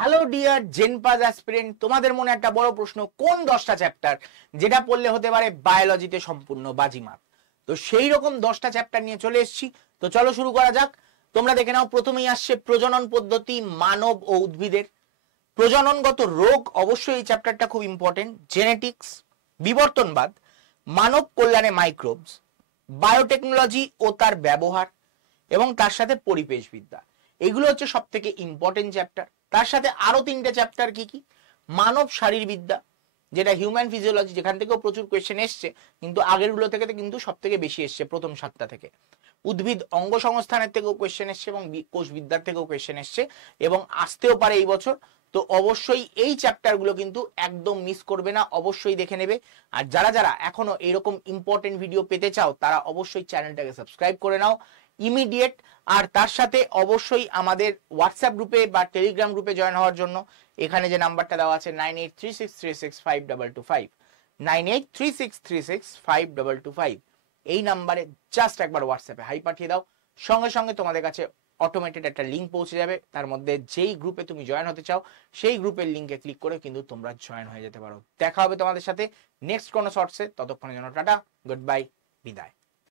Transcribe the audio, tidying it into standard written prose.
Hello dear জেনপাস aspirant, তোমাদের মনে একটা বড় প্রশ্ন, কোন 10টা চ্যাপ্টার যেটা পড়লে হতে পারে বায়োলজিতে সম্পূর্ণ বাজিমাত। তো সেই রকম 10টা চ্যাপ্টার নিয়ে চলে এসেছি। তো চলো শুরু করা যাক। তোমরা দেখে নাও, প্রথমেই আসছে প্রজনন পদ্ধতি, মানব ও উদ্ভিদের প্রজননগত রোগ, অবশ্যই এই চ্যাপ্টারটা খুব ইম্পর্টেন্ট। জেনেটিক্স, বিবর্তনবাদ, মানব কল্যাণে মাইক্রোবস, বায়োটেকনোলজি ও তার ব্যবহার, এবং তার সাথে পরিবেশবিদ্যা। এগুলো হচ্ছে সব থেকে ইম্পর্টেন্ট চ্যাপ্টার। তার সাথে আরো 3টে চ্যাপ্টার কি কি? মানব শারীরবিদ্যা, যেটা হিউম্যান ফিজিওলজি, যেখান থেকেও প্রচুর কোয়েশ্চেন এসছে, কিন্তু আগেরগুলো থেকে কিন্তু সব থেকে বেশি এসছে প্রথম 7টা থেকে। উদ্ভিদ অঙ্গ সংস্থানের থেকেও কোয়েশ্চেন এসছে এবং কোষবিদ্যার থেকেও কোয়েশ্চেন এসছে এবং আসতেও পারে এই বছর। তো অবশ্যই এই চ্যাপ্টারগুলো কিন্তু একদম মিস করবে না, অবশ্যই দেখে নেবে। আর যারা যারা এখনো এরকম ইম্পর্টেন্ট ভিডিও পেতে চাও তারা অবশ্যই চ্যানেলটাকে সাবস্ক্রাইব করে নাও ইমিডিয়েট। আর তার সাথে অবশ্যই আমাদের হোয়াটসঅ্যাপ গ্রুপে বা টেলিগ্রাম গ্রুপে জয়েন হওয়ার জন্য এখানে যে নাম্বারটা দেওয়া আছে 9836365225, 9836365225, এই নাম্বারে জাস্ট একবার হোয়াটসঅ্যাপে হাই পাঠিয়ে দাও, সঙ্গে সঙ্গে তোমাদের কাছে অটোমেটেড একটা লিঙ্ক পৌঁছে যাবে। তার মধ্যে যেই গ্রুপে তুমি জয়েন হতে চাও সেই গ্রুপের লিঙ্কে ক্লিক করে কিন্তু তোমরা জয়েন হয়ে যেতে পারো। দেখা হবে তোমাদের সাথে নেক্সট কোনো শর্টসে, ততক্ষণের জন্য টাটা, গুড বাই, বিদায়।